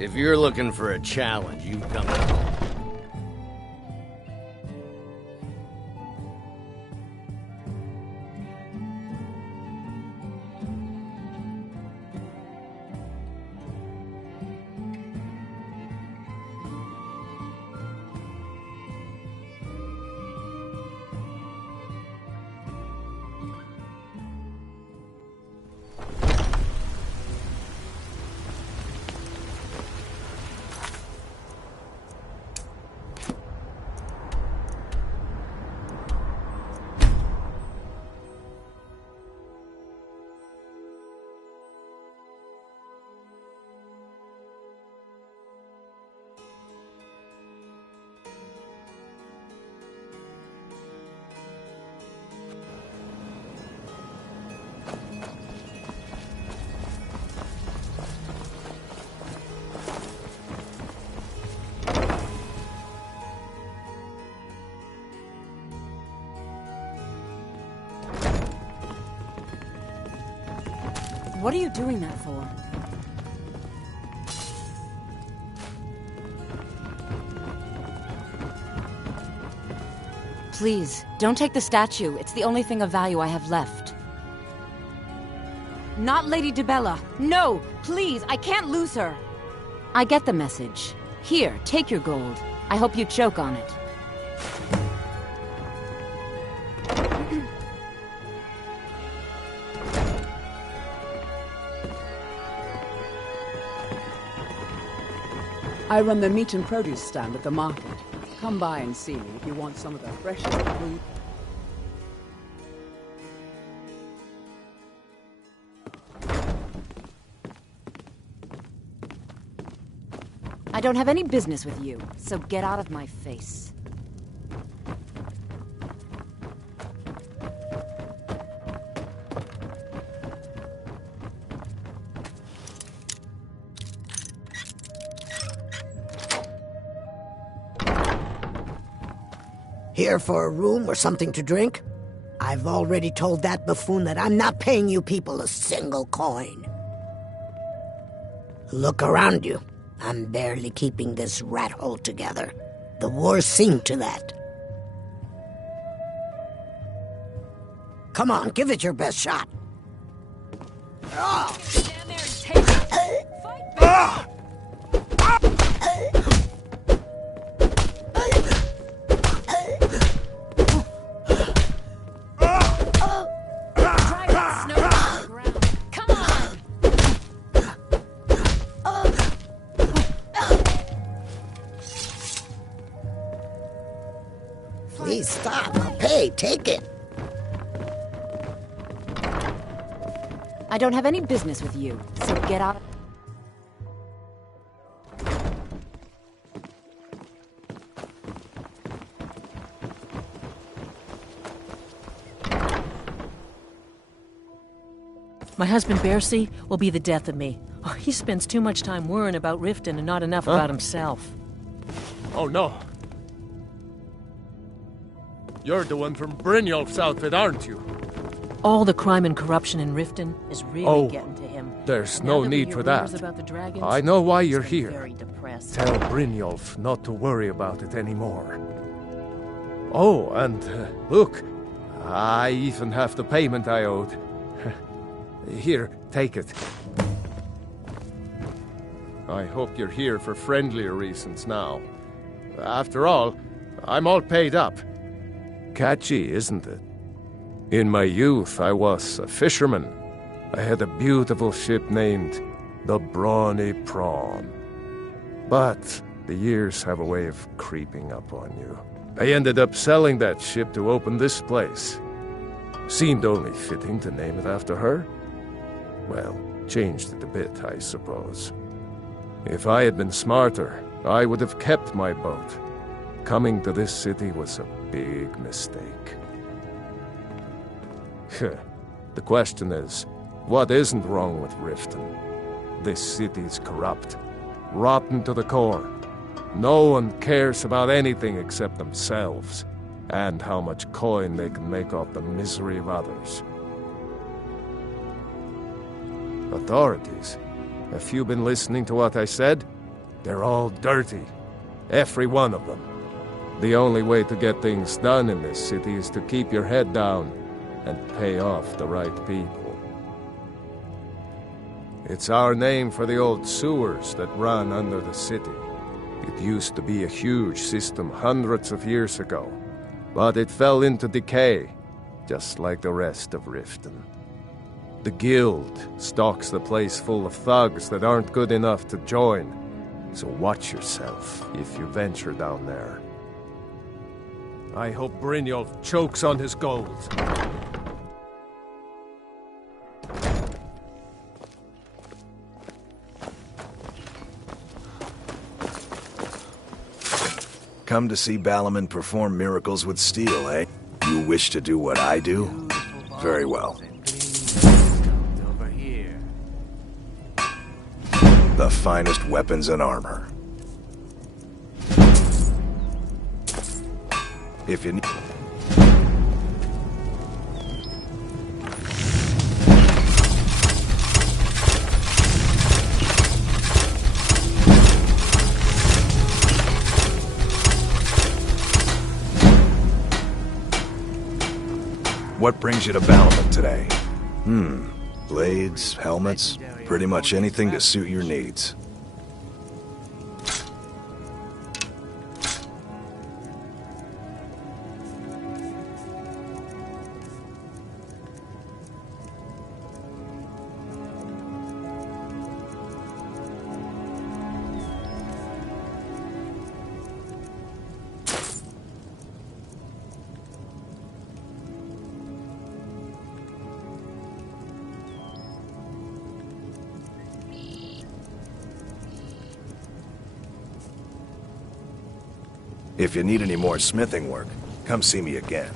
If you're looking for a challenge, you've come to... What are you doing that for? Please, don't take the statue. It's the only thing of value I have left. Not Lady DeBella. No! Please, I can't lose her! I get the message. Here, take your gold. I hope you choke on it. I run the meat and produce stand at the market. Come by and see me if you want some of the freshest food. I don't have any business with you, so get out of my face. Here for a room or something to drink? I've already told that buffoon that I'm not paying you people a single coin. Look around you. I'm barely keeping this rat hole together. The war's seen to that. Come on, give it your best shot. Oh. Stand there and take it. Fight back. Please stop. I'll pay. Take it. I don't have any business with you, so get out. My husband, Bercy, will be the death of me. Oh, he spends too much time worrying about Riften and not enough about himself. Oh, no. You're the one from Brynjolf's outfit, aren't you? All the crime and corruption in Riften is really getting to him. There's And no now that we need hear for rumors that. about the dragons, I know why you're he's here. very depressed. Tell Brynjolf not to worry about it anymore. Oh, and look, I even have the payment I owed. Here, take it. I hope you're here for friendlier reasons now. After all, I'm all paid up. Catchy, isn't it? In my youth, I was a fisherman. I had a beautiful ship named the Brawny Prawn. But the years have a way of creeping up on you. I ended up selling that ship to open this place. Seemed only fitting to name it after her. Well, changed it a bit, I suppose. If I had been smarter, I would have kept my boat. Coming to this city was a big mistake. The question is, what isn't wrong with Riften? This city's corrupt, rotten to the core. No one cares about anything except themselves, and how much coin they can make off the misery of others. Authorities, have you been listening to what I said? They're all dirty. Every one of them. The only way to get things done in this city is to keep your head down and pay off the right people. It's our name for the old sewers that run under the city. It used to be a huge system hundreds of years ago, but it fell into decay, just like the rest of Riften. The guild stocks the place full of thugs that aren't good enough to join, so watch yourself if you venture down there. I hope Brynjolf chokes on his gold. Come to see Balaman perform miracles with steel, eh? You wish to do what I do? Very well. Over here. The finest weapons and armor. If you need... What brings you to Balaman today? Blades, helmets, pretty much anything to suit your needs. If you need any more smithing work, come see me again.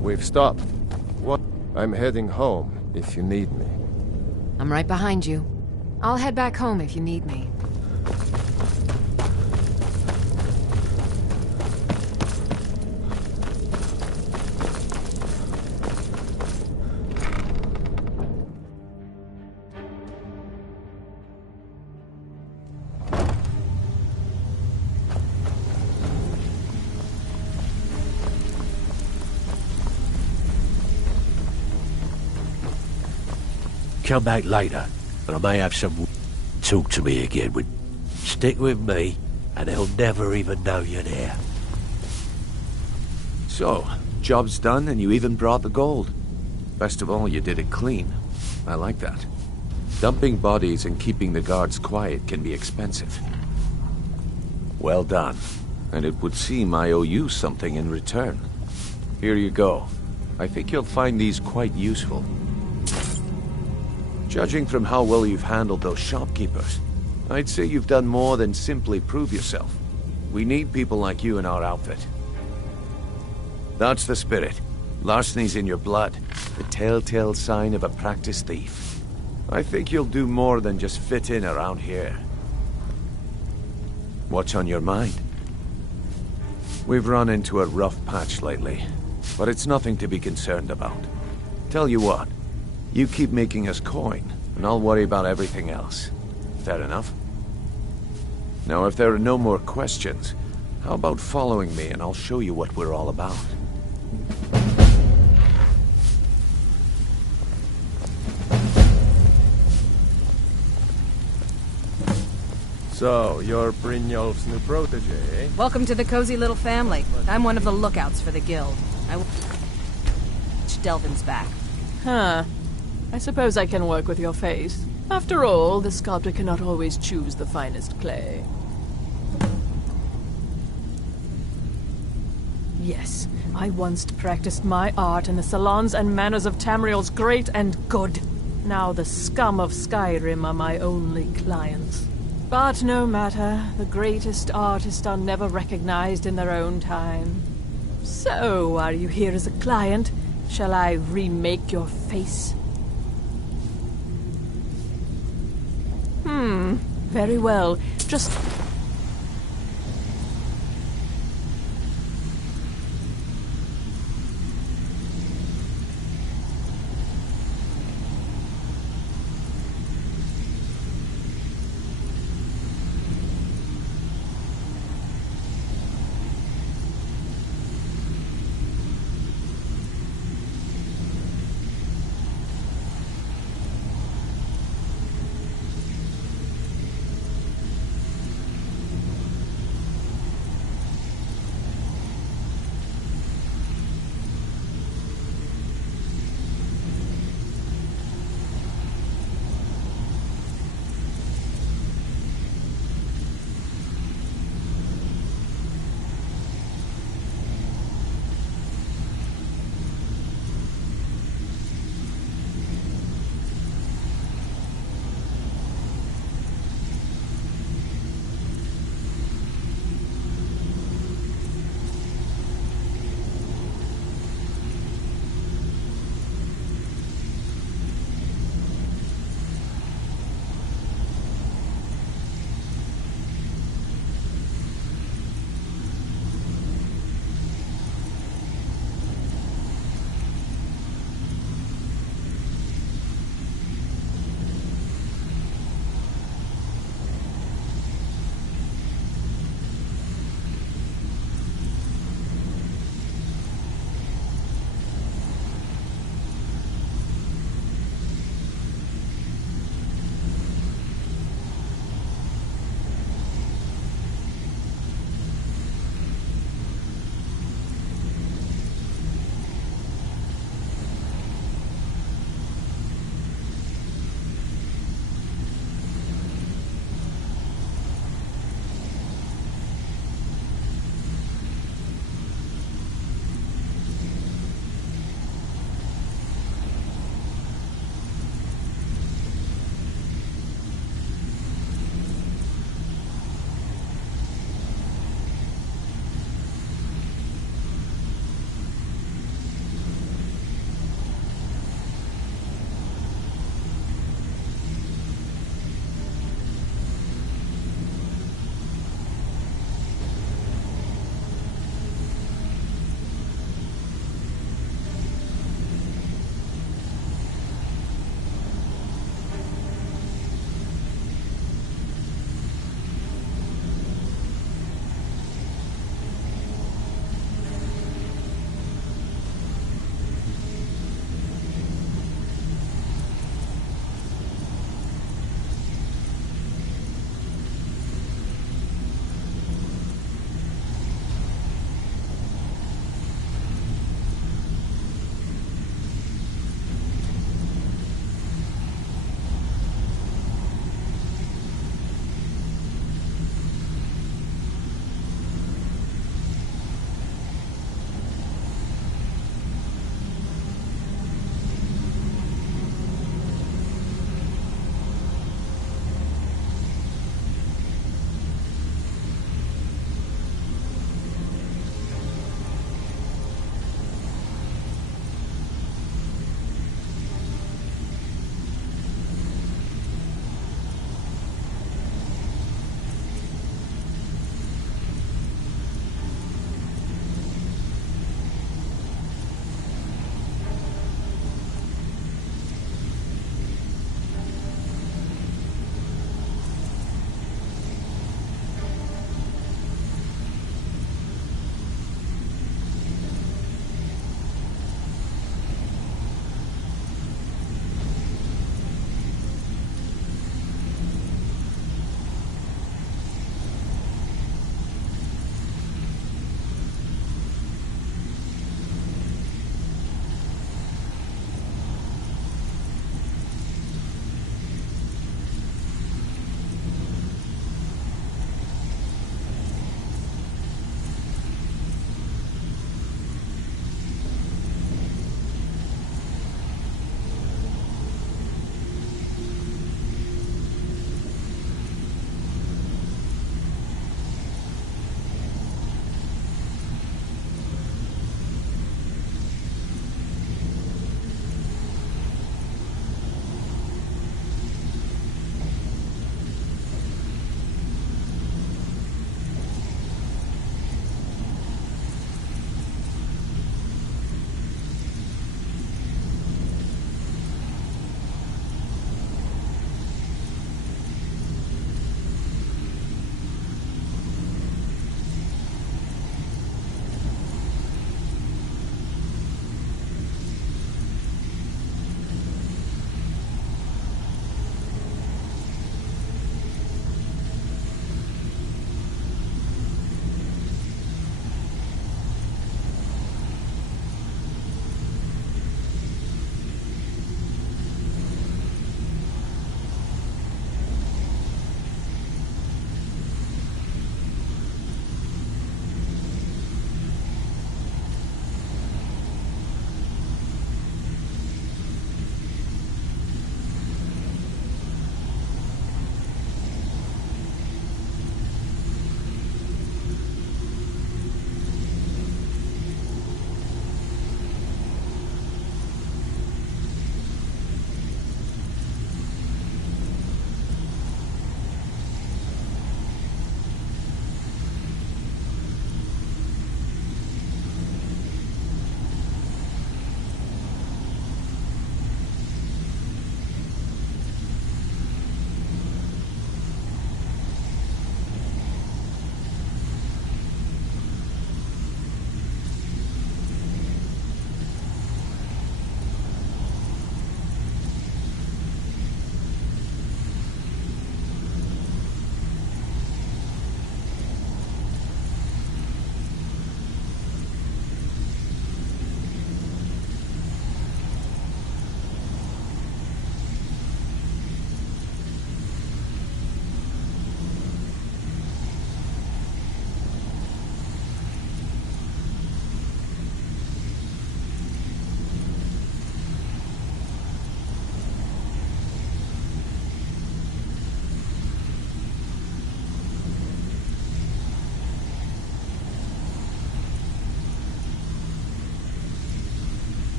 We've stopped. What? I'm heading home, if you need me. I'm right behind you. I'll head back home if you need me. Come back later, and I may have some talk to me again. Stick with me, and they'll never even know you're there. So, job's done and you even brought the gold. Best of all, you did it clean. I like that. Dumping bodies and keeping the guards quiet can be expensive. Well done. And it would seem I owe you something in return. Here you go. I think you'll find these quite useful. Judging from how well you've handled those shopkeepers, I'd say you've done more than simply prove yourself. We need people like you in our outfit. That's the spirit. Larceny's in your blood, the telltale sign of a practiced thief. I think you'll do more than just fit in around here. What's on your mind? We've run into a rough patch lately, but it's nothing to be concerned about. Tell you what, you keep making us coin, and I'll worry about everything else. Fair enough? Now, if there are no more questions, how about following me and I'll show you what we're all about? So, you're Brynjolf's new protege, eh? Welcome to the cozy little family. I'm one of the lookouts for the guild. I will... Delvin's back. Huh. I suppose I can work with your face. After all, the sculptor cannot always choose the finest clay. Yes, I once practiced my art in the salons and manners of Tamriel's great and good. Now the scum of Skyrim are my only clients. But no matter, the greatest artists are never recognized in their own time. So, are you here as a client? Shall I remake your face? Very well. Just...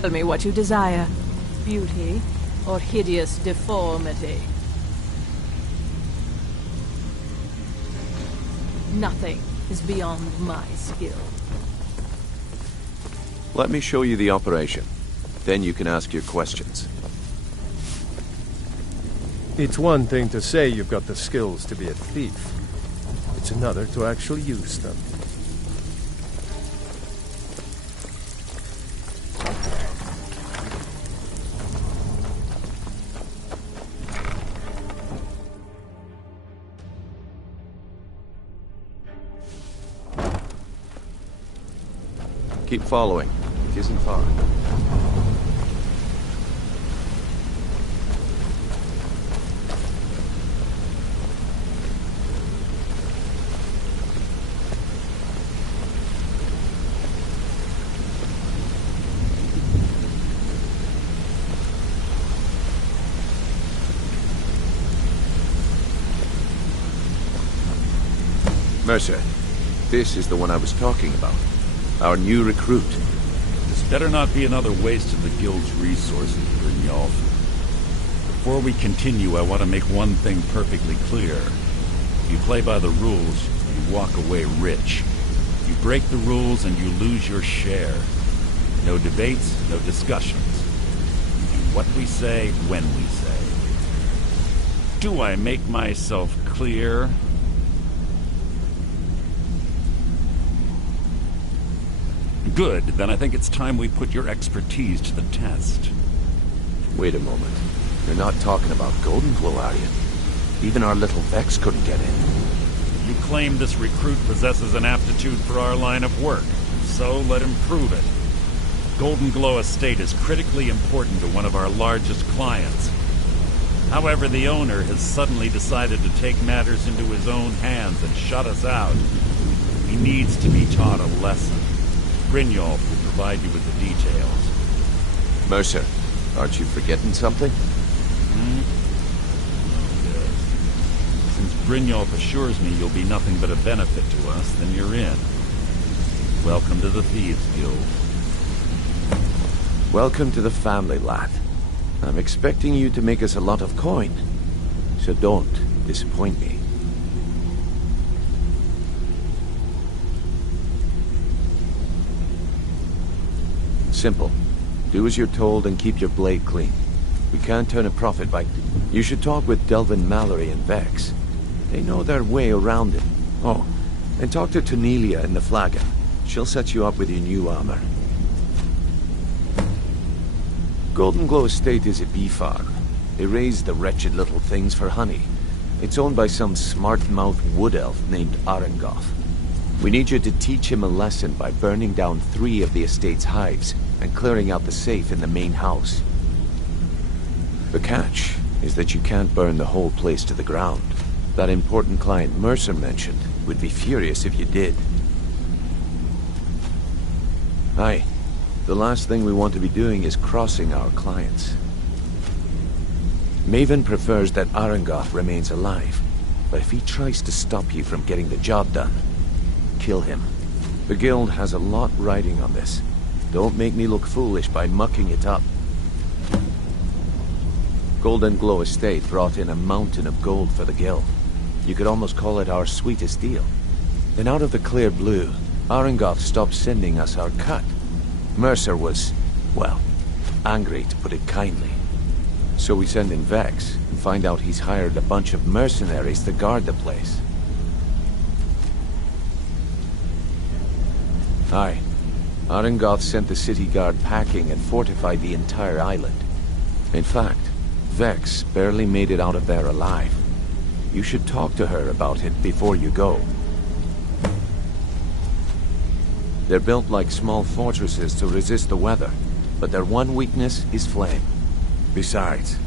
Tell me what you desire. Beauty or hideous deformity. Nothing is beyond my skill. Let me show you the operation. Then you can ask your questions. It's one thing to say you've got the skills to be a thief. It's another to actually use them. Keep following. It isn't far. Mercer, this is the one I was talking about. Our new recruit. This better not be another waste of the Guild's resources, Brynjolf. Before we continue, I want to make one thing perfectly clear. If you play by the rules, you walk away rich. You break the rules and you lose your share. No debates, no discussions. We do what we say, when we say. Do I make myself clear? Good, then I think it's time we put your expertise to the test. Wait a moment. You're not talking about Golden Glow, are you? Even our little Vex couldn't get in. You claim this recruit possesses an aptitude for our line of work, so let him prove it. Golden Glow Estate is critically important to one of our largest clients. However, the owner has suddenly decided to take matters into his own hands and shut us out. He needs to be taught a lesson. Brynjolf will provide you with the details. Mercer, aren't you forgetting something? Yes. Since Brynjolf assures me you'll be nothing but a benefit to us, then you're in. Welcome to the Thieves Guild. Welcome to the family, lad. I'm expecting you to make us a lot of coin. So don't disappoint me. Simple. Do as you're told and keep your blade clean. We can't turn a profit by... You should talk with Delvin Mallory and Vex. They know their way around it. Oh, and talk to Tonelia in the Flagon. She'll set you up with your new armor. Golden Glow Estate is a bee farm. They raise the wretched little things for honey. It's owned by some smart-mouthed wood elf named Arengoth. We need you to teach him a lesson by burning down 3 of the estate's hives and clearing out the safe in the main house. The catch is that you can't burn the whole place to the ground. That important client Mercer mentioned would be furious if you did. Aye. The last thing we want to be doing is crossing our clients. Maven prefers that Arengoth remains alive, but if he tries to stop you from getting the job done, kill him. The Guild has a lot riding on this. Don't make me look foolish by mucking it up. Golden Glow Estate brought in a mountain of gold for the Guild. You could almost call it our sweetest deal. Then out of the clear blue, Arengoth stopped sending us our cut. Mercer was, well, angry to put it kindly. So we send in Vex and find out he's hired a bunch of mercenaries to guard the place. Aye. Arengoth sent the city guard packing and fortified the entire island. In fact, Vex barely made it out of there alive. You should talk to her about it before you go. They're built like small fortresses to resist the weather, but their one weakness is flame. Besides,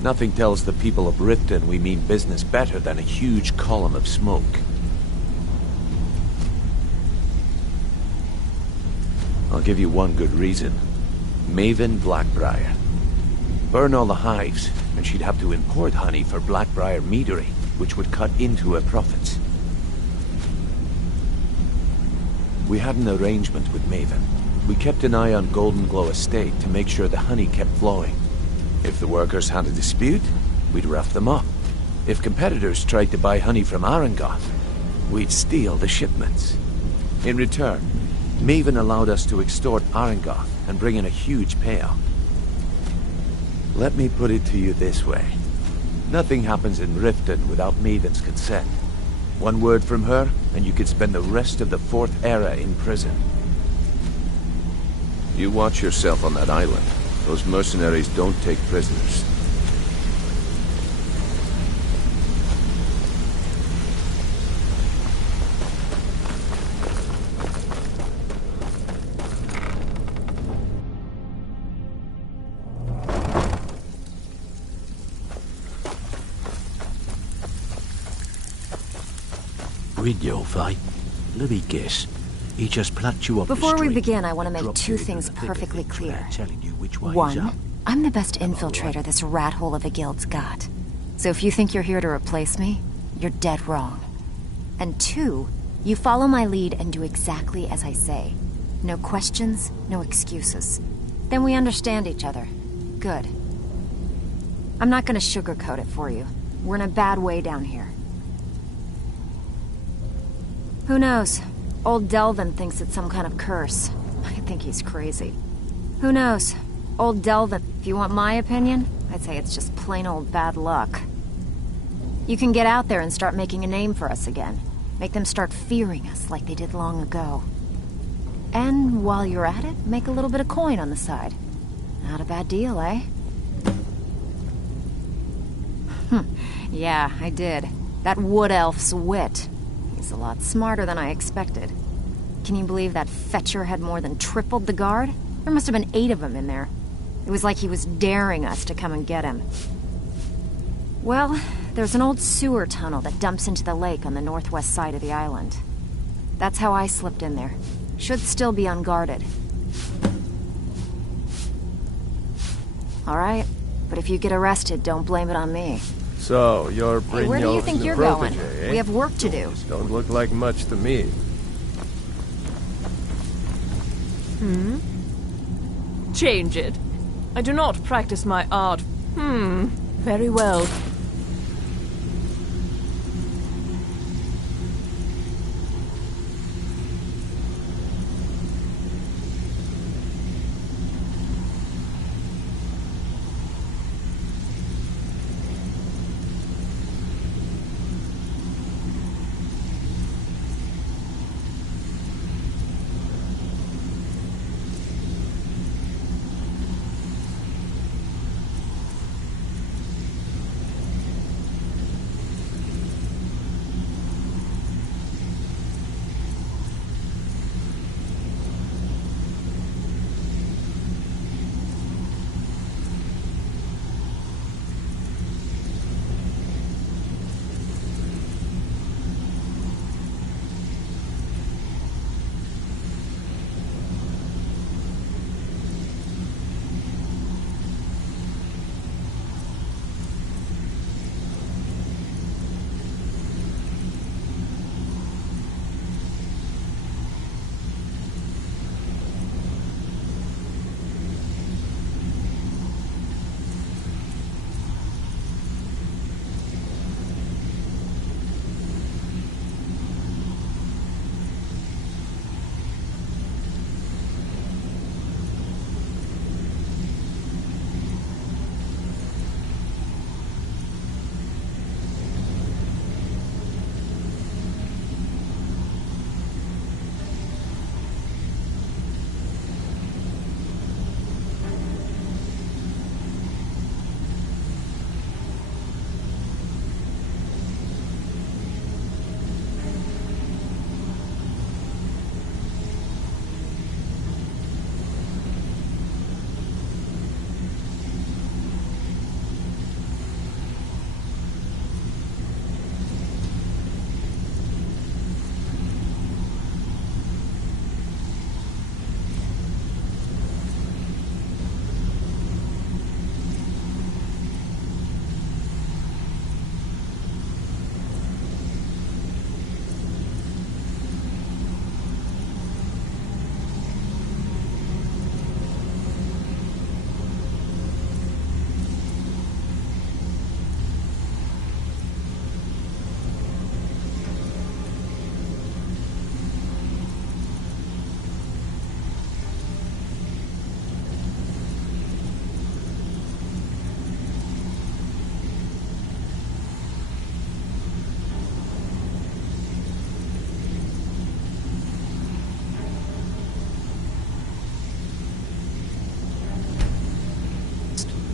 nothing tells the people of Riften we mean business better than a huge column of smoke. I'll give you one good reason. Maven Blackbriar. Burn all the hives, and she'd have to import honey for Blackbriar meadery, which would cut into her profits. We had an arrangement with Maven. We kept an eye on Golden Glow Estate to make sure the honey kept flowing. If the workers had a dispute, we'd rough them up. If competitors tried to buy honey from Arangoth, we'd steal the shipments. In return, Maven allowed us to extort Arangoth and bring in a huge payout. Let me put it to you this way. Nothing happens in Riften without Maven's consent. One word from her, and you could spend the rest of the Fourth Era in prison. You watch yourself on that island. Those mercenaries don't take prisoners. Brynjolf, eh? Let me guess. He just plucked you off the Before we street, begin, I want to make dropped two you into things the thick of perfectly things clear. without telling you which way he's One, up. I'm the best infiltrator this rat hole of a guild's got. So if you think you're here to replace me, you're dead wrong. And two, you follow my lead and do exactly as I say. No questions, no excuses. Then we understand each other. Good. I'm not gonna sugarcoat it for you. We're in a bad way down here. Who knows? Old Delvin thinks it's some kind of curse. I think he's crazy. Who knows? Old Delvin, if you want my opinion, I'd say it's just plain old bad luck. You can get out there and start making a name for us again. Make them start fearing us like they did long ago. And while you're at it, make a little bit of coin on the side. Not a bad deal, eh? Yeah, I did. That wood elf's wit. He's a lot smarter than I expected. Can you believe that fetcher had more than tripled the guard? There must have been 8 of them in there. It was like he was daring us to come and get him. Well, there's an old sewer tunnel that dumps into the lake on the northwest side of the island. That's how I slipped in there. Should still be unguarded. Alright, but if you get arrested, don't blame it on me. So, you're Hey, where do you think you're going? protege, eh? We have work to do. Don't look like much to me. Change it. I do not practice my art. Very well.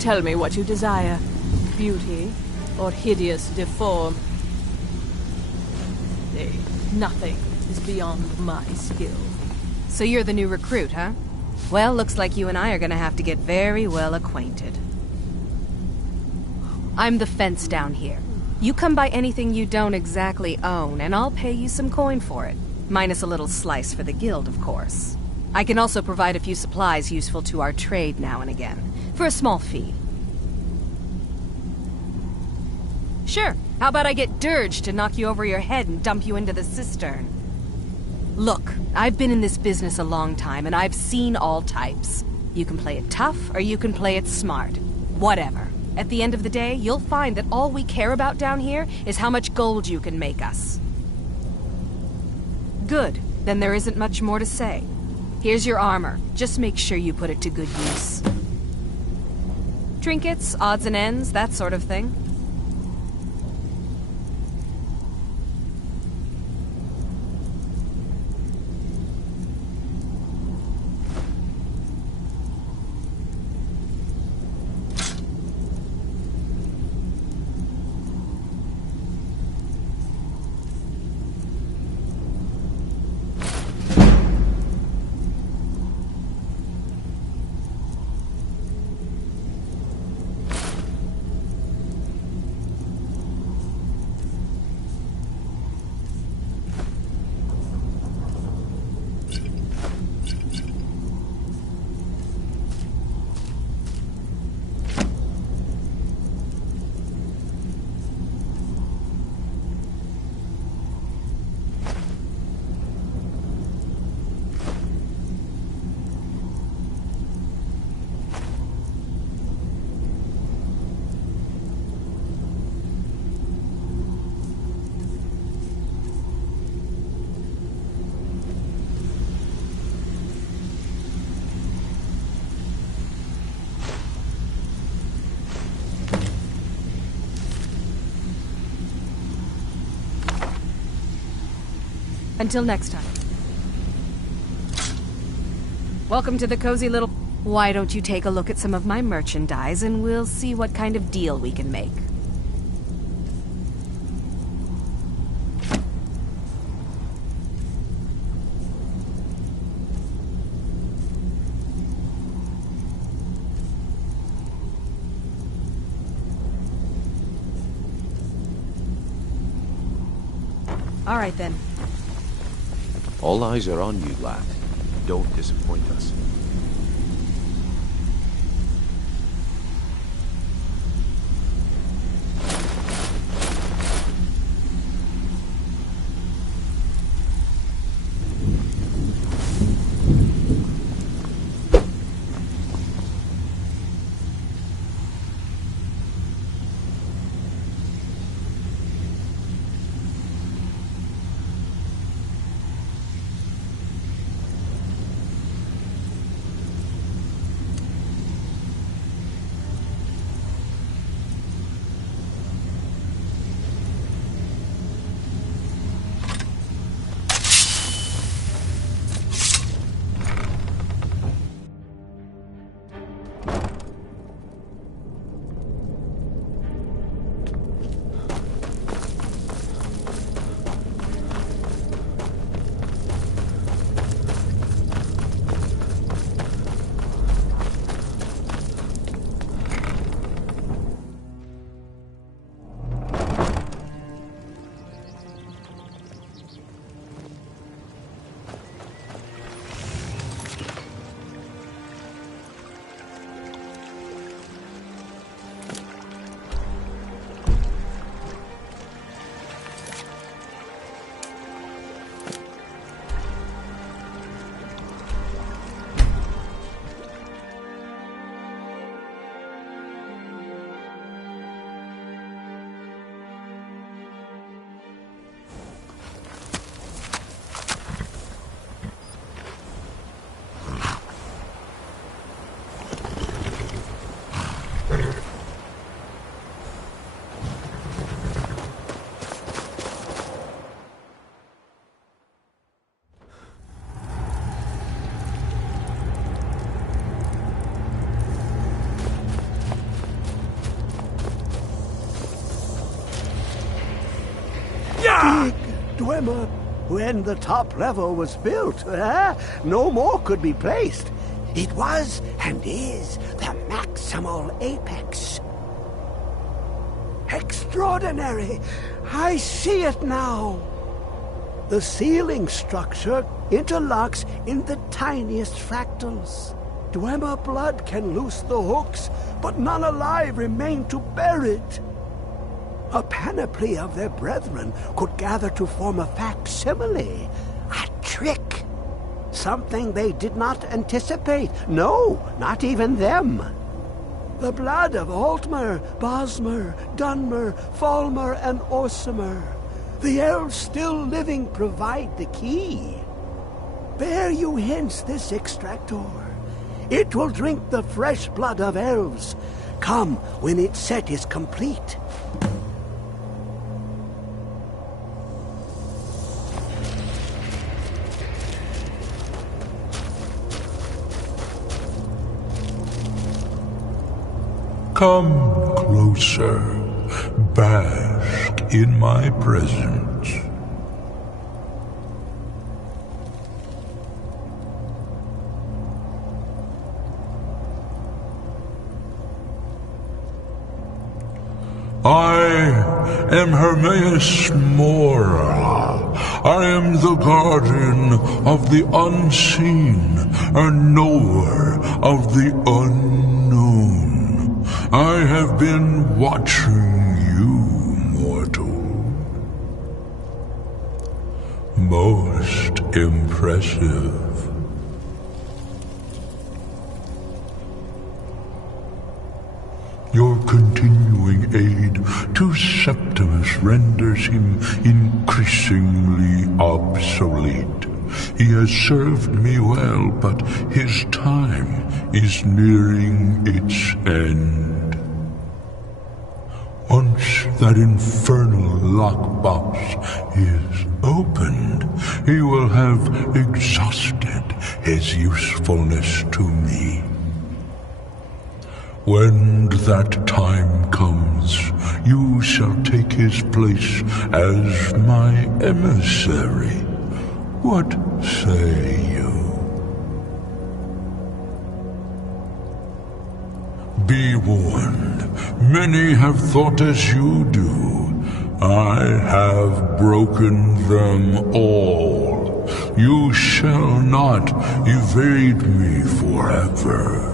Tell me what you desire. Beauty or hideous deform. Nothing is beyond my skill. So you're the new recruit, huh? Well, looks like you and I are gonna have to get very well acquainted. I'm the fence down here. You come by anything you don't exactly own, and I'll pay you some coin for it. Minus a little slice for the guild, of course. I can also provide a few supplies useful to our trade now and again, for a small fee. Sure, how about I get Dirge to knock you over your head and dump you into the cistern? Look, I've been in this business a long time, and I've seen all types. You can play it tough, or you can play it smart. Whatever. At the end of the day, you'll find that all we care about down here is how much gold you can make us. Good. Then there isn't much more to say. Here's your armor. Just make sure you put it to good use. Trinkets, odds and ends, that sort of thing. Until next time. Welcome to the cozy little... Why don't you take a look at some of my merchandise and we'll see what kind of deal we can make. All right then. All eyes are on you, lad. Don't disappoint us. big Dwemer. When the top level was built, no more could be placed. It was and is the maximal apex. Extraordinary! I see it now. The ceiling structure interlocks in the tiniest fractals. Dwemer blood can loose the hooks, but none alive remain to bear it. A panoply of their brethren could gather to form a facsimile, a trick. Something they did not anticipate. No, not even them. The blood of Altmer, Bosmer, Dunmer, Falmer, and Orsimer. The elves still living provide the key. Bear you hence this extractor. It will drink the fresh blood of elves. Come when its set is complete. Come closer, bask in my presence. I am Hermaeus Mora. I am the guardian of the unseen, a knower of the unknown. I have been watching you, mortal. Most impressive. Your continuing aid to Septimus renders him increasingly obsolete. He has served me well, but his time is nearing its end. Once that infernal lockbox is opened, he will have exhausted his usefulness to me. When that time comes, you shall take his place as my emissary. What say you? Be warned, many have thought as you do. I have broken them all. You shall not evade me forever.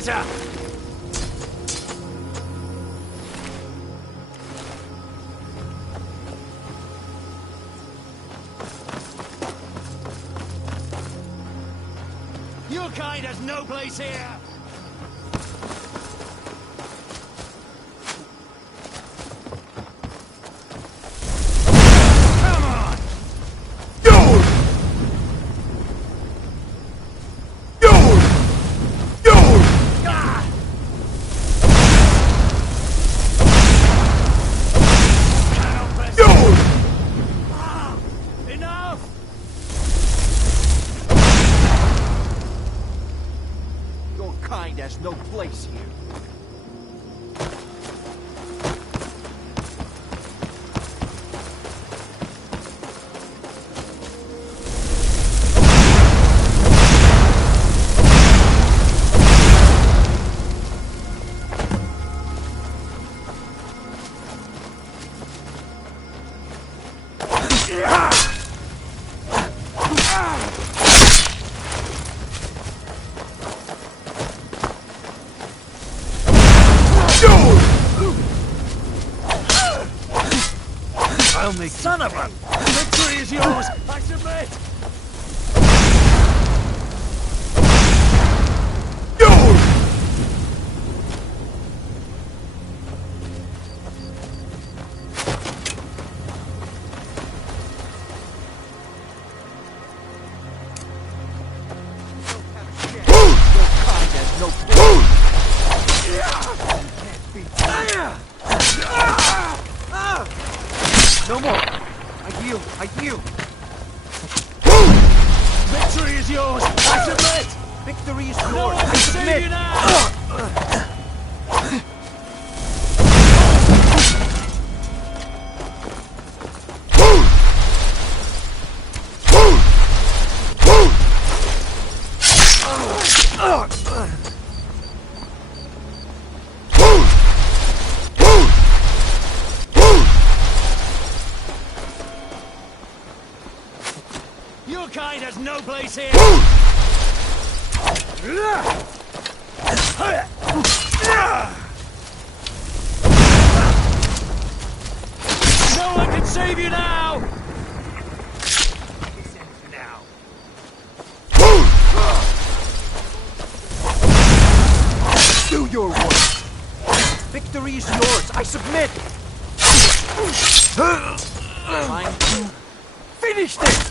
treasure! Your kind has no place here! Come on! Enough! Your kind has no place here. I'll make son of a! Victory is yours! I submit! No more! I yield! I yield! Victory is yours! I submit! Victory is yours! No, I submit! You now. Your kind has no place here! No one can save you now! Now. Do your work! Victory is yours! I submit! Time to finish this!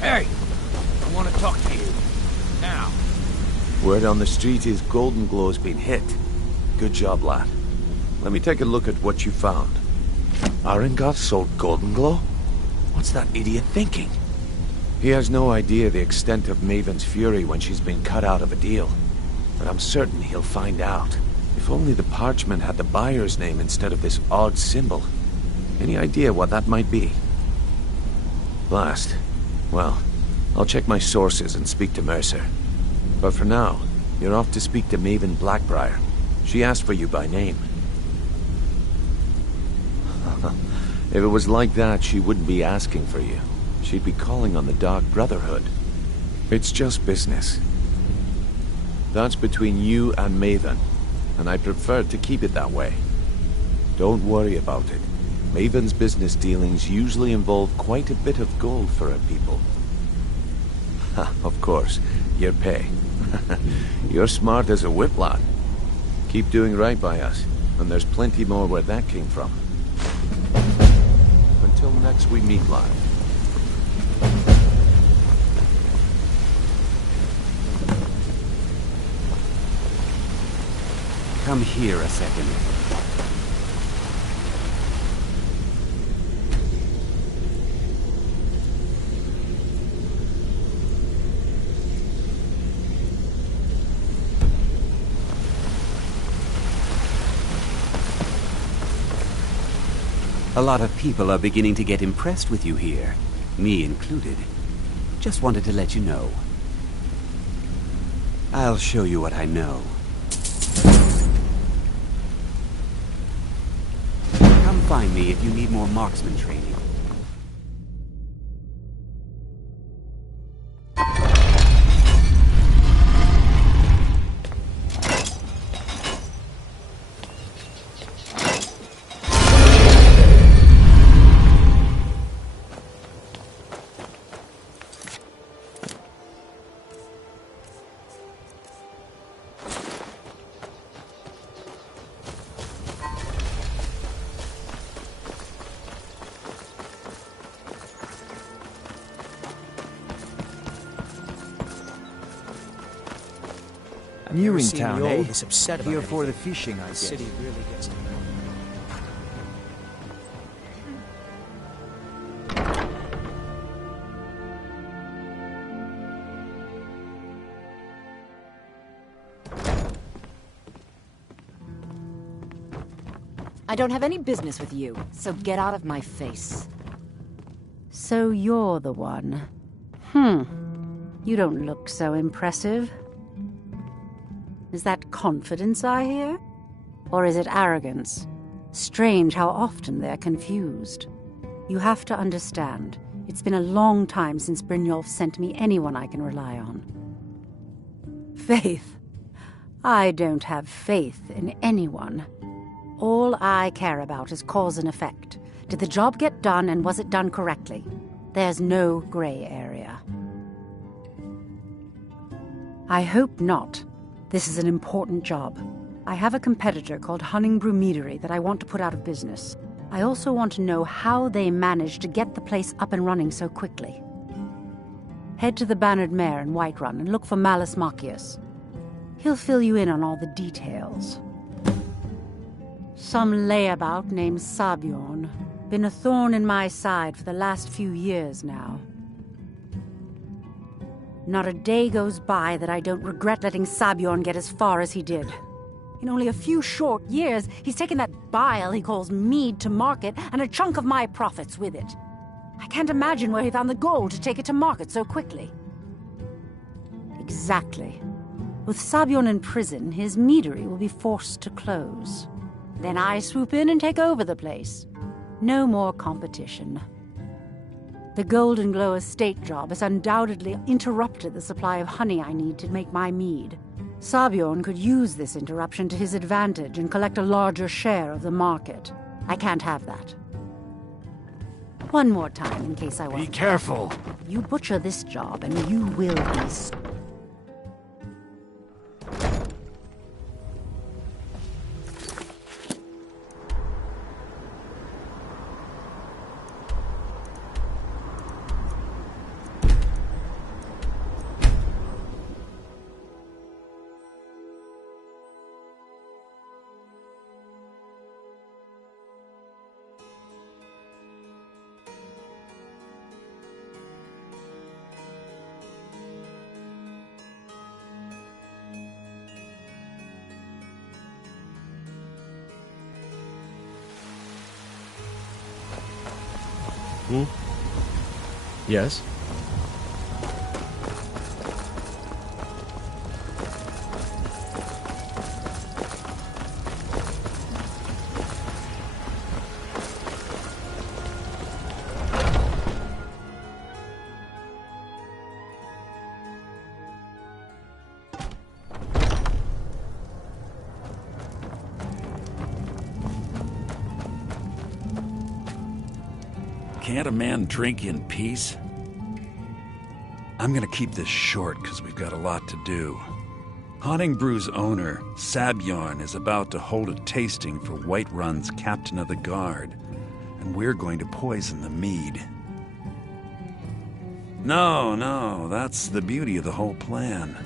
Hey! I want to talk to you. Now. Word on the street is Golden Glow's been hit. Good job, lad. Let me take a look at what you found. Arengoth sold Golden Glow? What's that idiot thinking? He has no idea the extent of Maven's fury when she's been cut out of a deal. But I'm certain he'll find out. If only the parchment had the buyer's name instead of this odd symbol. Any idea what that might be? Blast. Well, I'll check my sources and speak to Mercer. But for now, you're off to speak to Maven Blackbriar. She asked for you by name. If it was like that, she wouldn't be asking for you. She'd be calling on the Dark Brotherhood. It's just business. That's between you and Maven, and I prefer to keep it that way. Don't worry about it. Maven's business dealings usually involve quite a bit of gold for her people. Of course, your pay. You're smart as a whip, lad. Keep doing right by us, and there's plenty more where that came from. Until next we meet, lad. Come here a second. A lot of people are beginning to get impressed with you here, me included. Just wanted to let you know. I'll show you what I know. Come find me if you need more marksman training. New in seen town, the eh? old is upset about Here for the anything. fishing, I The guess. city really gets. I don't have any business with you, so get out of my face. So you're the one. You don't look so impressive. Is that confidence I hear? Or is it arrogance? Strange how often they're confused. You have to understand, it's been a long time since Brynjolf sent me anyone I can rely on. Faith? I don't have faith in anyone. All I care about is cause and effect. Did the job get done, and was it done correctly? There's no gray area. I hope not. This is an important job. I have a competitor called Hunningbrew Meadery that I want to put out of business. I also want to know how they managed to get the place up and running so quickly. Head to the Bannered Mare in Whiterun and look for Malus Macius. He'll fill you in on all the details. Some layabout named Sabjorn. Been a thorn in my side for the last few years now. Not a day goes by that I don't regret letting Sabjorn get as far as he did. In only a few short years, he's taken that bile he calls mead to market, and a chunk of my profits with it. I can't imagine where he found the gold to take it to market so quickly. Exactly. With Sabjorn in prison, his meadery will be forced to close. Then I swoop in and take over the place. No more competition. The Golden Glow estate job has undoubtedly interrupted the supply of honey I need to make my mead. Sabjorn could use this interruption to his advantage and collect a larger share of the market. I can't have that. One more time, in case I want. Be careful! You butcher this job, and you will be... Yes? Can't a man drink in peace? I'm gonna keep this short because we've got a lot to do. Honningbru's owner, Sabjorn, is about to hold a tasting for Whiterun's captain of the guard, and we're going to poison the mead. No, that's the beauty of the whole plan.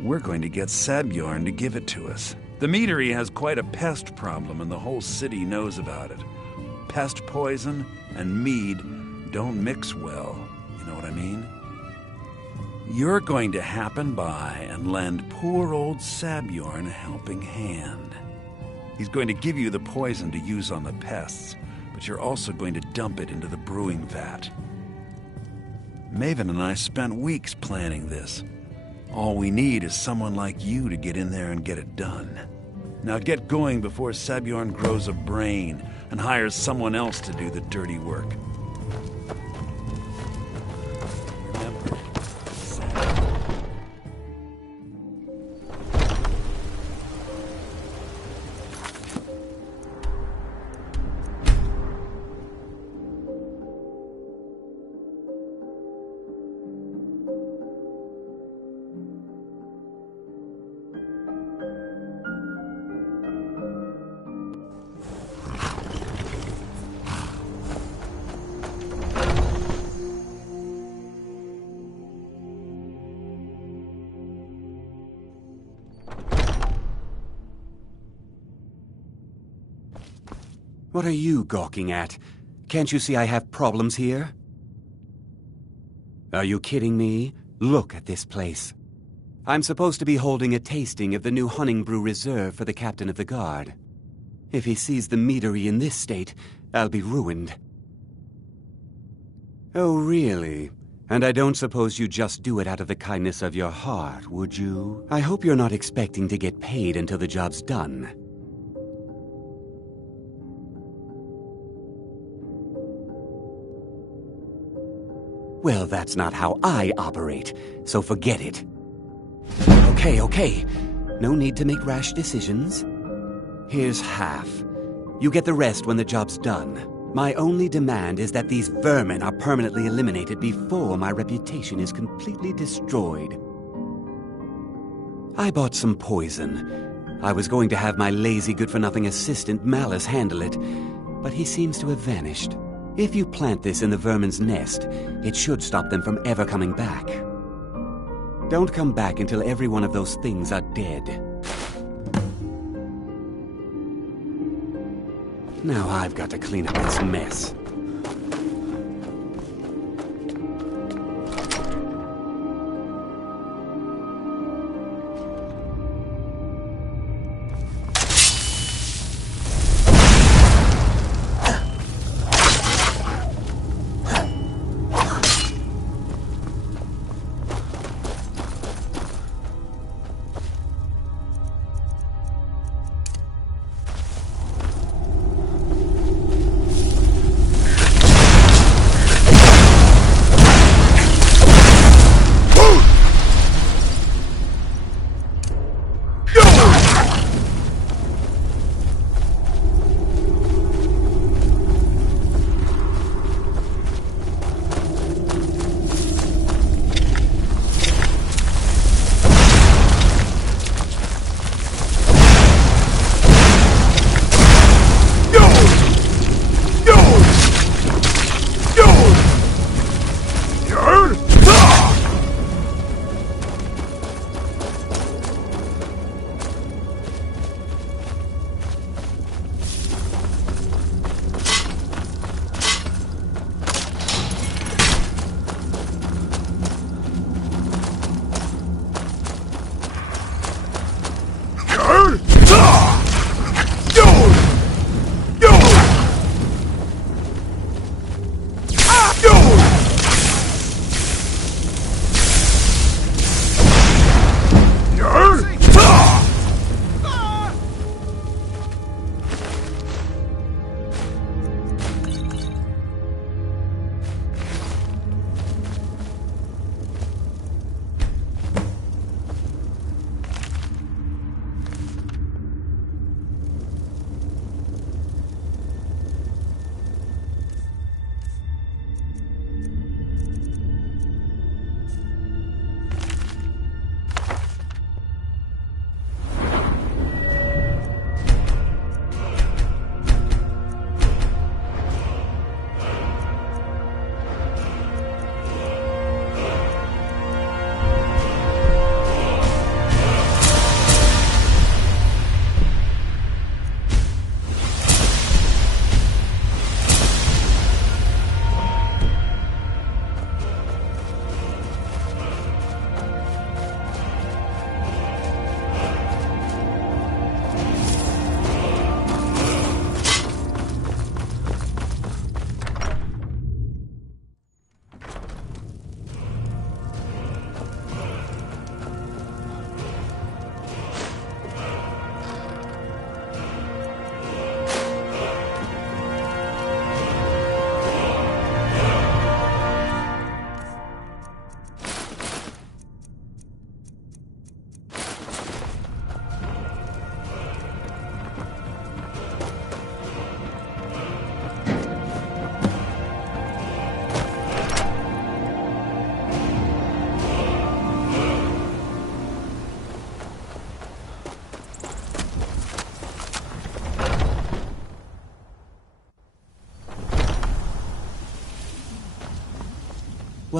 We're going to get Sabjorn to give it to us. The meadery has quite a pest problem, and the whole city knows about it. Pest poison and mead don't mix well, you know what I mean? You're going to happen by and lend poor old Sabjorn a helping hand. He's going to give you the poison to use on the pests, but you're also going to dump it into the brewing vat. Maven and I spent weeks planning this. All we need is someone like you to get in there and get it done. Now get going before Sabjorn grows a brain and hires someone else to do the dirty work. What are you gawking at? Can't you see I have problems here? Are you kidding me? Look at this place. I'm supposed to be holding a tasting of the new Honningbrew Reserve for the captain of the guard. If he sees the meadery in this state, I'll be ruined. Oh, really? And I don't suppose you just do it out of the kindness of your heart, would you? I hope you're not expecting to get paid until the job's done. Well, that's not how I operate, so forget it. Okay. No need to make rash decisions. Here's half. You get the rest when the job's done. My only demand is that these vermin are permanently eliminated before my reputation is completely destroyed. I bought some poison. I was going to have my lazy good-for-nothing assistant Malice handle it, but he seems to have vanished. If you plant this in the vermin's nest, it should stop them from ever coming back. Don't come back until every one of those things are dead. Now I've got to clean up this mess.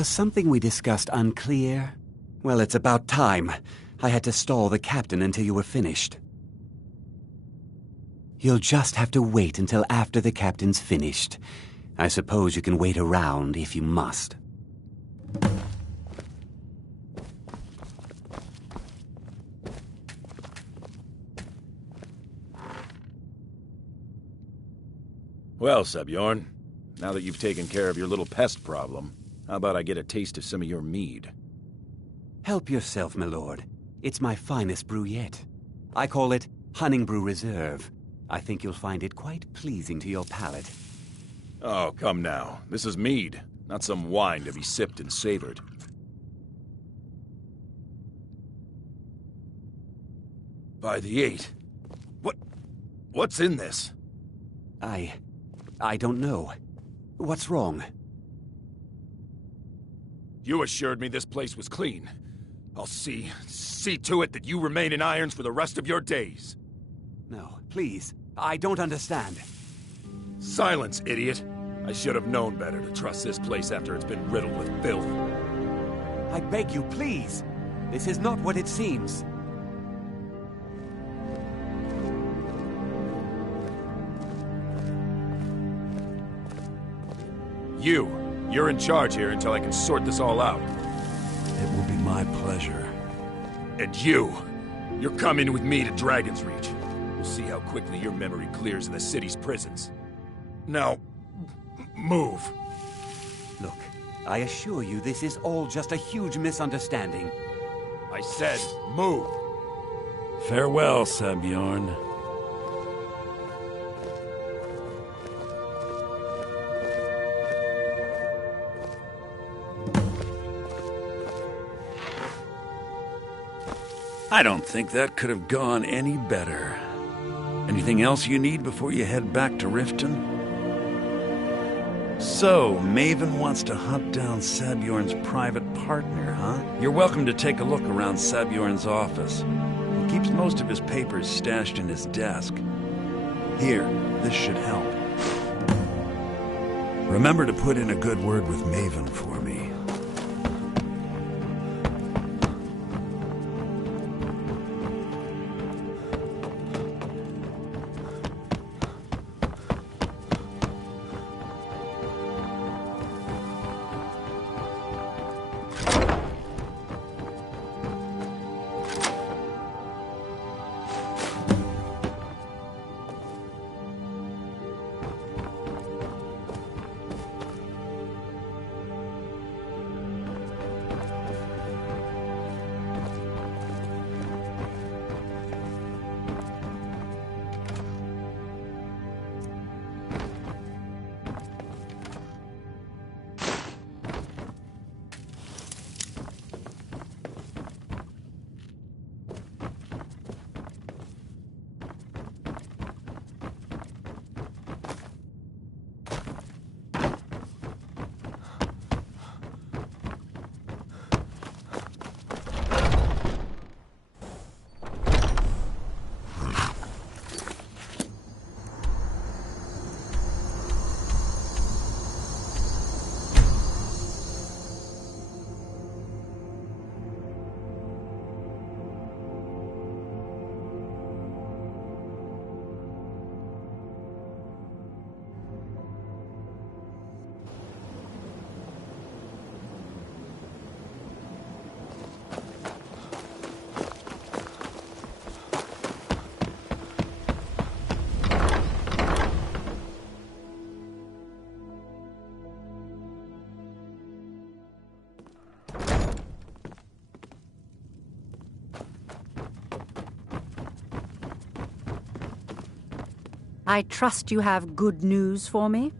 Was something we discussed unclear? Well, it's about time. I had to stall the captain until you were finished. You'll just have to wait until after the captain's finished. I suppose you can wait around if you must. Well, Sebjorn, now that you've taken care of your little pest problem, how about I get a taste of some of your mead? Help yourself, my lord. It's my finest brew yet. I call it Honningbrew Reserve. I think you'll find it quite pleasing to your palate. Oh, come now. This is mead, not some wine to be sipped and savored. By the 8. What's in this? I don't know. What's wrong? You assured me this place was clean. I'll see to it that you remain in irons for the rest of your days. No, please. I don't understand. Silence, idiot. I should have known better to trust this place after it's been riddled with filth. I beg you, please. This is not what it seems. You're in charge here until I can sort this all out. It will be my pleasure. And you're coming with me to Dragon's Reach. We'll see how quickly your memory clears in the city's prisons. Now, move. Look, I assure you this is all just a huge misunderstanding. I said, move. Farewell, Sebjorn. I don't think that could have gone any better. Anything else you need before you head back to Riften? So, Maven wants to hunt down Sabjorn's private partner, huh? You're welcome to take a look around Sabjorn's office. He keeps most of his papers stashed in his desk. Here, this should help. Remember to put in a good word with Maven for me. I trust you have good news for me?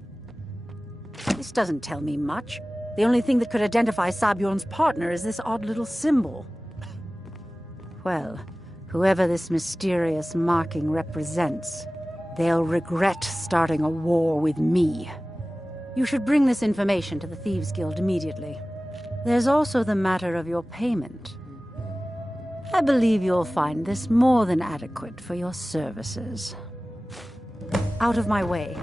This doesn't tell me much. The only thing that could identify Sabjorn's partner is this odd little symbol. Well, whoever this mysterious marking represents, they'll regret starting a war with me. You should bring this information to the Thieves Guild immediately. There's also the matter of your payment. I believe you'll find this more than adequate for your services. Out of my way.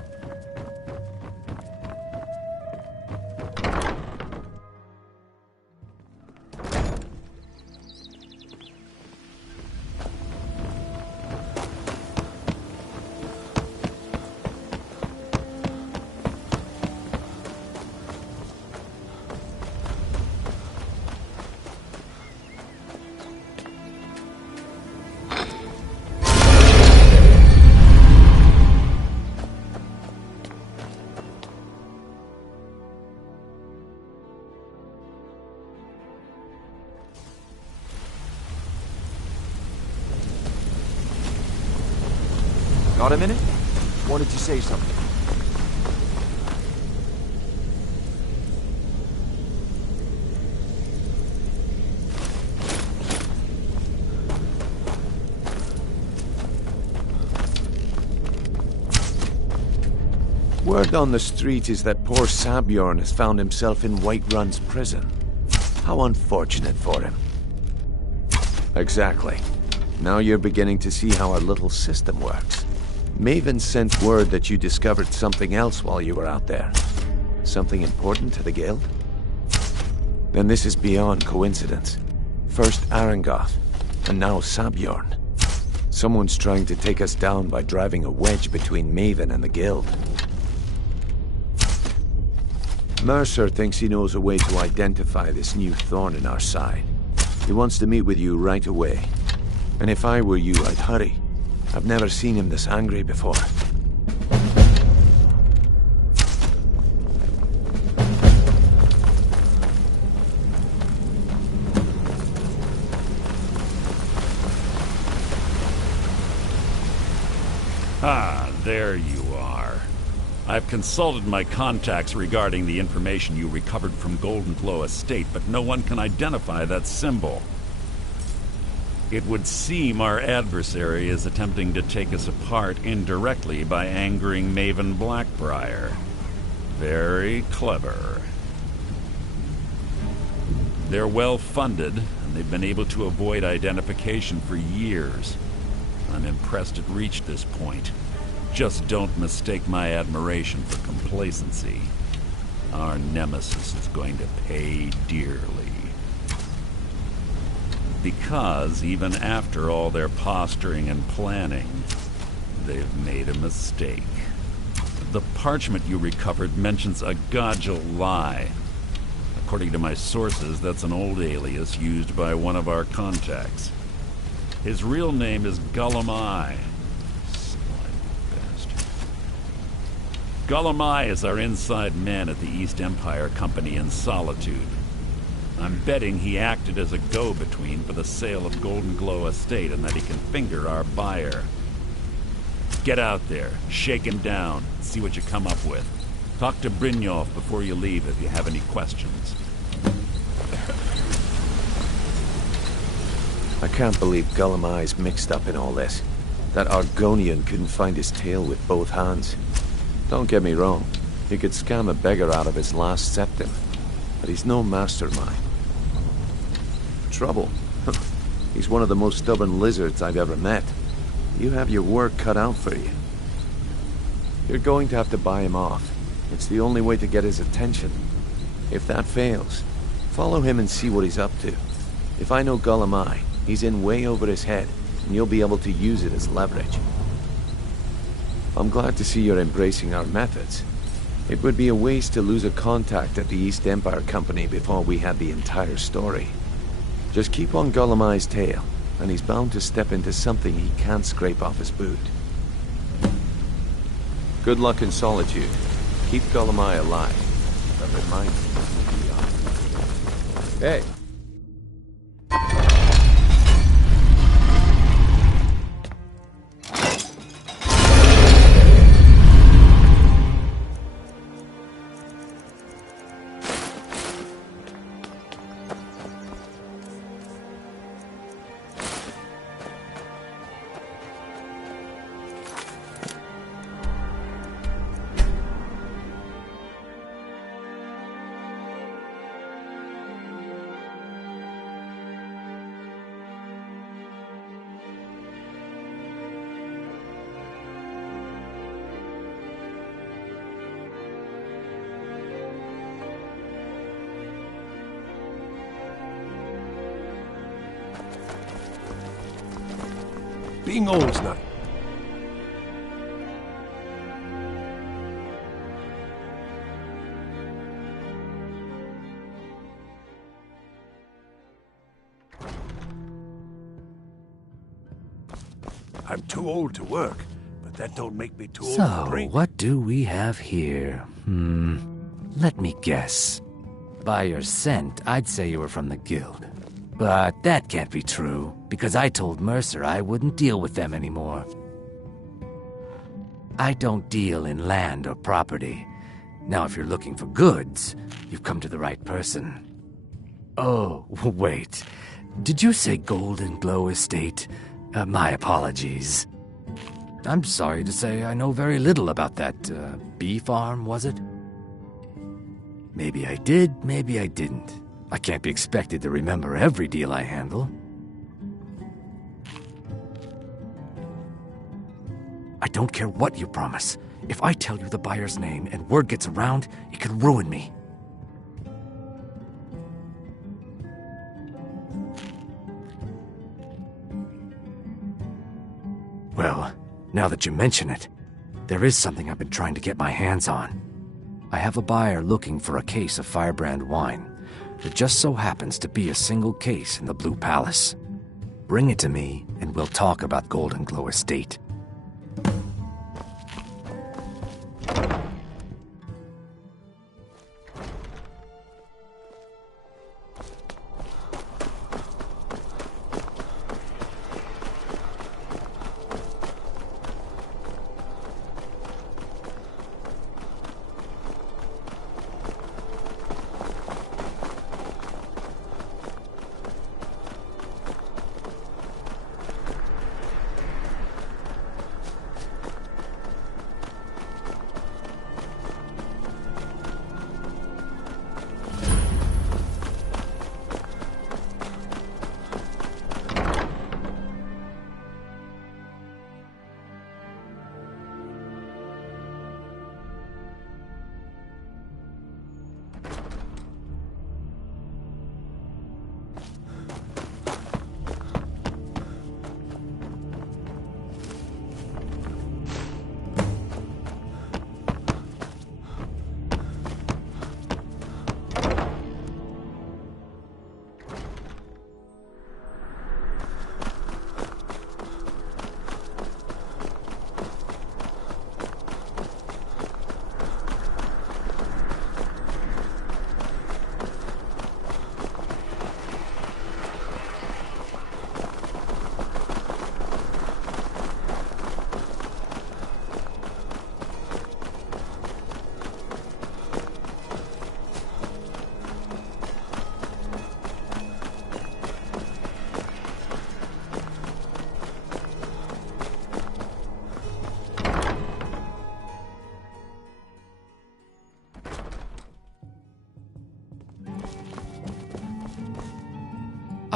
Got a minute? Wanted to say something. Word on the street is that poor Sabjorn has found himself in Whiterun's prison. How unfortunate for him. Exactly. Now you're beginning to see how our little system works. Maven sent word that you discovered something else while you were out there. Something important to the guild? Then this is beyond coincidence. First Arangoth, and now Sabjorn. Someone's trying to take us down by driving a wedge between Maven and the guild. Mercer thinks he knows a way to identify this new thorn in our side. He wants to meet with you right away. And if I were you, I'd hurry. I've never seen him this angry before. Ah, there you are. I've consulted my contacts regarding the information you recovered from Golden Glow Estate, but no one can identify that symbol. It would seem our adversary is attempting to take us apart indirectly by angering Maven Blackbriar. Very clever. They're well funded, and they've been able to avoid identification for years. I'm impressed it reached this point. Just don't mistake my admiration for complacency. Our nemesis is going to pay dearly. Because even after all their posturing and planning, they've made a mistake. The parchment you recovered mentions a Godjal lie. According to my sources, that's an old alias used by one of our contacts. His real name is Gullum-Eye. Gullum-Eye is our inside man at the East Empire Company in Solitude. I'm betting he acted as a go-between for the sale of Golden Glow Estate and that he can finger our buyer. Get out there, shake him down, see what you come up with. Talk to Brynjolf before you leave if you have any questions. I can't believe Gullum-Eye's mixed up in all this. That Argonian couldn't find his tail with both hands. Don't get me wrong, he could scam a beggar out of his last septim, but he's no mastermind. Trouble? He's one of the most stubborn lizards I've ever met. You have your work cut out for you. You're going to have to buy him off. It's the only way to get his attention. If that fails, follow him and see what he's up to. If I know Gullum-Eye, he's in way over his head, and you'll be able to use it as leverage. I'm glad to see you're embracing our methods. It would be a waste to lose a contact at the East Empire Company before we had the entire story. Just keep on Gullum-Eye's tail, and he's bound to step into something he can't scrape off his boot. Good luck in Solitude. Keep Gullum-Eye alive, but remind him who we are. Hey! Being old's not... I'm too old to work, but that don't make me too old to So, drink. what do we have here? Let me guess. By your scent, I'd say you were from the guild. But that can't be true, because I told Mercer I wouldn't deal with them anymore. I don't deal in land or property. Now, if you're looking for goods, you've come to the right person. Oh, wait. Did you say Golden Glow Estate? My apologies. I'm sorry to say I know very little about that, bee farm, was it? Maybe I did, maybe I didn't. I can't be expected to remember every deal I handle. I don't care what you promise. If I tell you the buyer's name and word gets around, it could ruin me. Well, now that you mention it, there is something I've been trying to get my hands on. I have a buyer looking for a case of Firebrand wine. There just so happens to be a single case in the Blue Palace. Bring it to me, and we'll talk about Golden Glow Estate.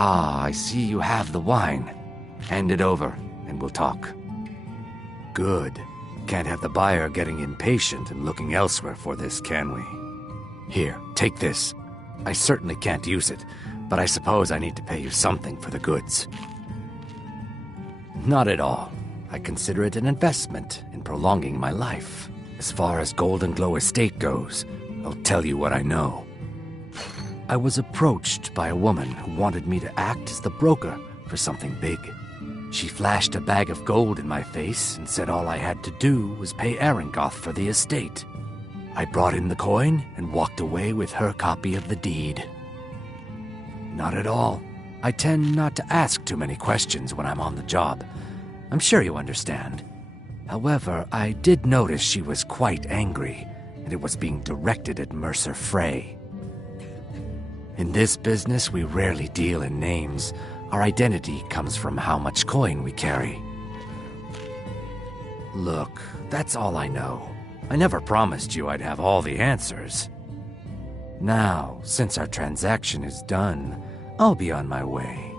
Ah, I see you have the wine. Hand it over, and we'll talk. Good. Can't have the buyer getting impatient and looking elsewhere for this, can we? Here, take this. I certainly can't use it, but I suppose I need to pay you something for the goods. Not at all. I consider it an investment in prolonging my life. As far as Golden Glow Estate goes, I'll tell you what I know. I was approached by a woman who wanted me to act as the broker for something big. She flashed a bag of gold in my face and said all I had to do was pay Arangoth for the estate. I brought in the coin and walked away with her copy of the deed. Not at all. I tend not to ask too many questions when I'm on the job. I'm sure you understand. However, I did notice she was quite angry, and it was being directed at Mercer Frey. In this business, we rarely deal in names. Our identity comes from how much coin we carry. Look, that's all I know. I never promised you I'd have all the answers. Now, since our transaction is done, I'll be on my way.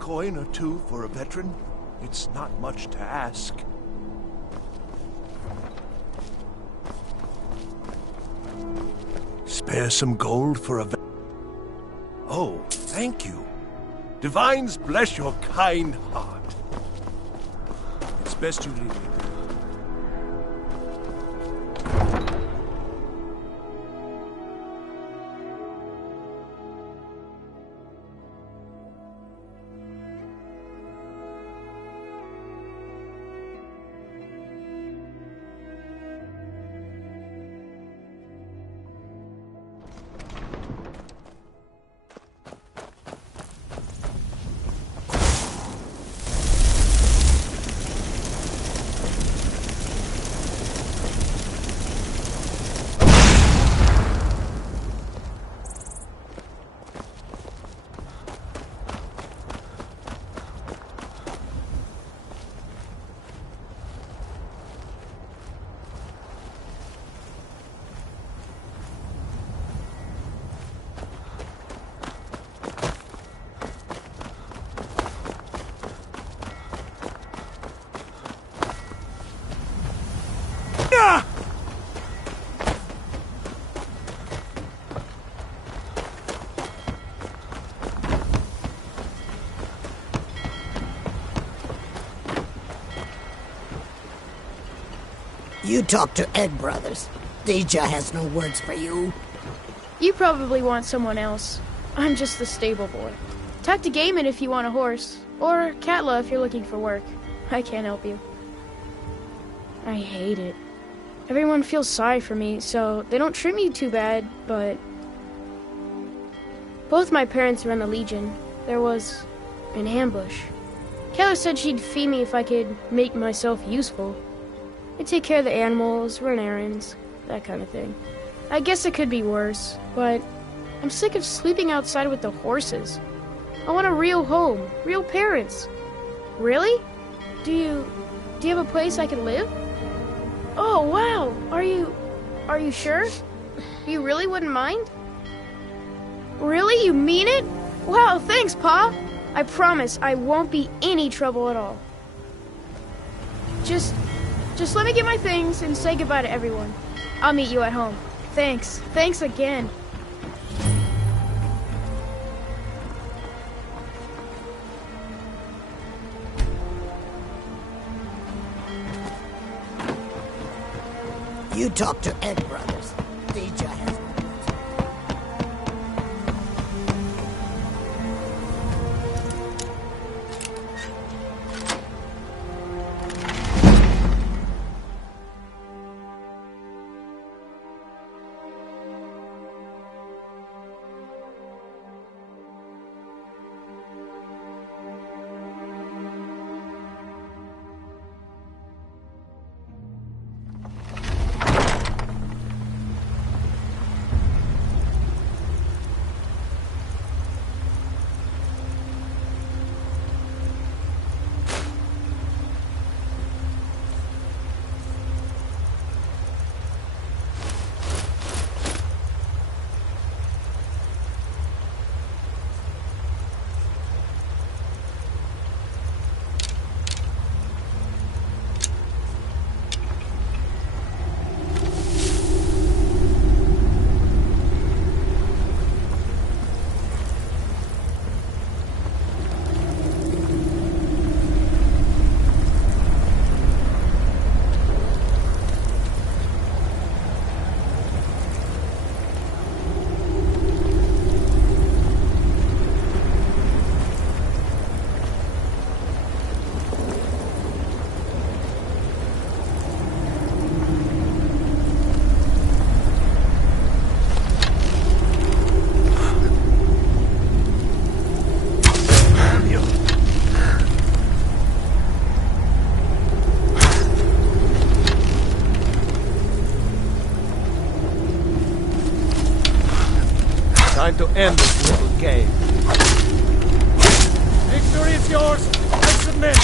Coin or two for a veteran? It's not much to ask. Spare some gold for a Oh, thank you. Divines bless your kind heart. It's best you leave me. You talk to Ed Brothers. Deja has no words for you. You probably want someone else. I'm just the stable boy. Talk to Gaiman if you want a horse. Or Katla if you're looking for work. I can't help you. I hate it. Everyone feels sorry for me, so they don't treat me too bad, but... Both my parents were in the Legion. There was an ambush. Katla said she'd feed me if I could make myself useful. I'd take care of the animals, run errands, that kind of thing. I guess it could be worse, but I'm sick of sleeping outside with the horses. I want a real home, real parents. Really? Do you have a place I can live? Oh, wow. Are you sure? You really wouldn't mind? Really? You mean it? Wow, thanks, Pa. I promise I won't be any trouble at all. Just let me get my things and say goodbye to everyone. I'll meet you at home. Thanks. Thanks again. You talk to Ed Brothers. Deja has... Time to end this little game. Victory is yours! I submit!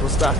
What's that?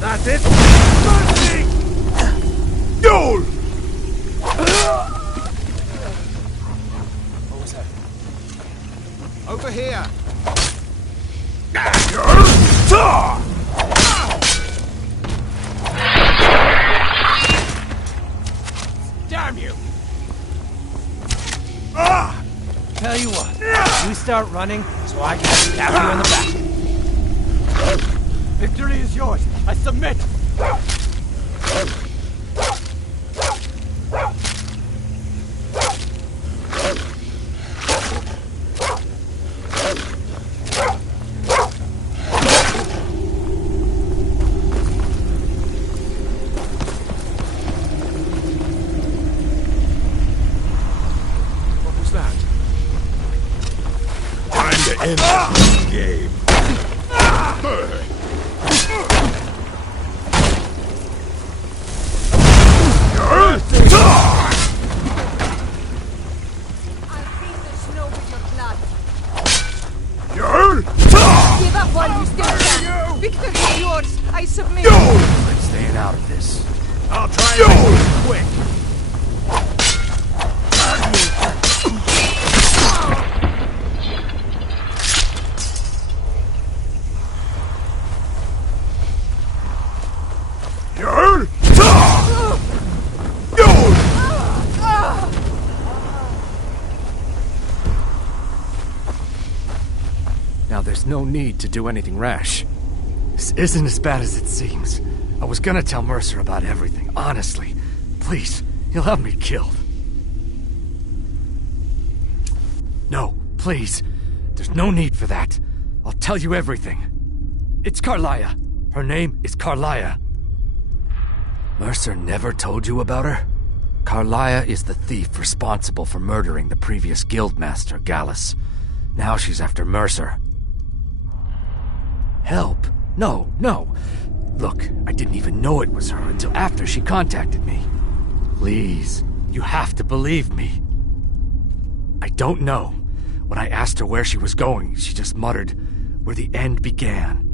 That's it! Mercy! Duel! What was that? Over here! Damn you! Tell you what, you start running so I can stab you in the back. Victory is yours. I submit. What was that? Time to end this game. Give up while you still can. Victory is yours. I submit. I'm staying out of this. I'll try and make this quick. Now there's no need to do anything rash. This isn't as bad as it seems. I was gonna tell Mercer about everything, honestly. Please, he'll have me killed. No, please. There's no need for that. I'll tell you everything. It's Carlia. Her name is Carlia. Mercer never told you about her? Carlia is the thief responsible for murdering the previous guildmaster, Gallus. Now she's after Mercer. Help? No, no. Look, I didn't even know it was her until after she contacted me. Please, you have to believe me. I don't know. When I asked her where she was going, she just muttered, "Where the end began."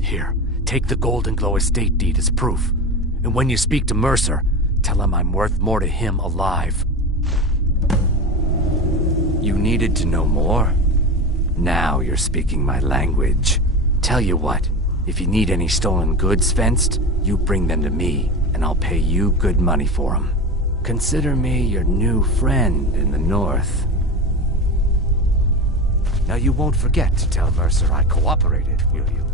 Here, take the Golden Glow estate deed as proof. And when you speak to Mercer, tell him I'm worth more to him alive. You needed to know more? Now you're speaking my language. Tell you what, if you need any stolen goods fenced, you bring them to me, and I'll pay you good money for them. Consider me your new friend in the north. Now you won't forget to tell Mercer I cooperated, will you?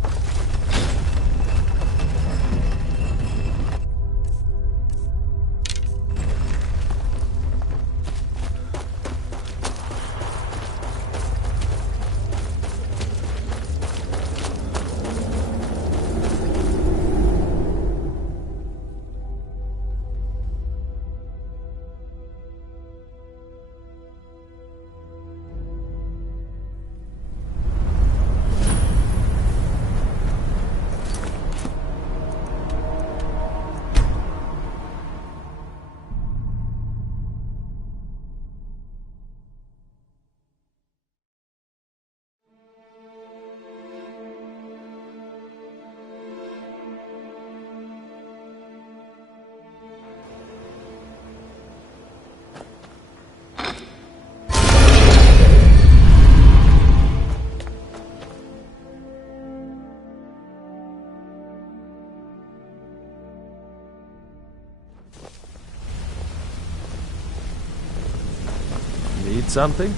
Need something?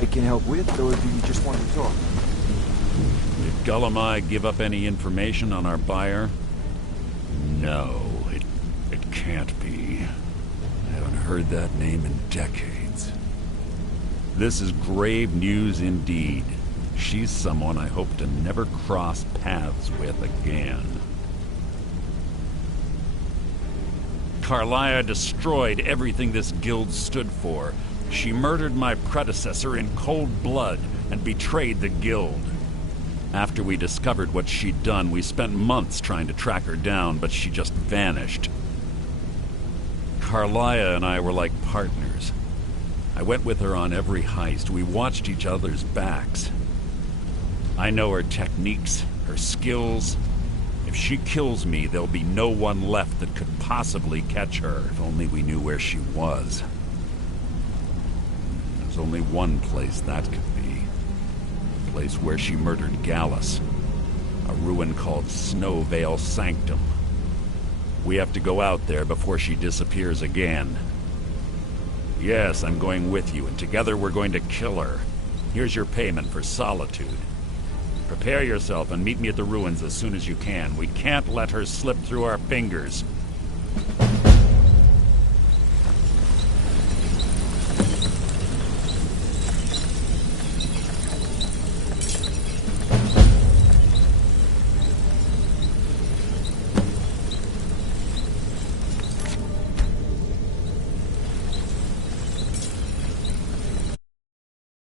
I can help with, or do you just want to talk? Did Gullumai give up any information on our buyer? No, it can't be. I haven't heard that name in decades. This is grave news indeed. She's someone I hope to never cross paths with again. Carlia destroyed everything this guild stood for. She murdered my predecessor in cold blood and betrayed the guild. After we discovered what she'd done, we spent months trying to track her down, but she just vanished. Carlia and I were like partners. I went with her on every heist. We watched each other's backs. I know her techniques, her skills. If she kills me, there'll be no one left that could possibly catch her. If only we knew where she was. There's only one place that could be. The place where she murdered Gallus. A ruin called Snowvale Sanctum. We have to go out there before she disappears again. Yes, I'm going with you, and together we're going to kill her. Here's your payment for solitude. Prepare yourself and meet me at the ruins as soon as you can. We can't let her slip through our fingers.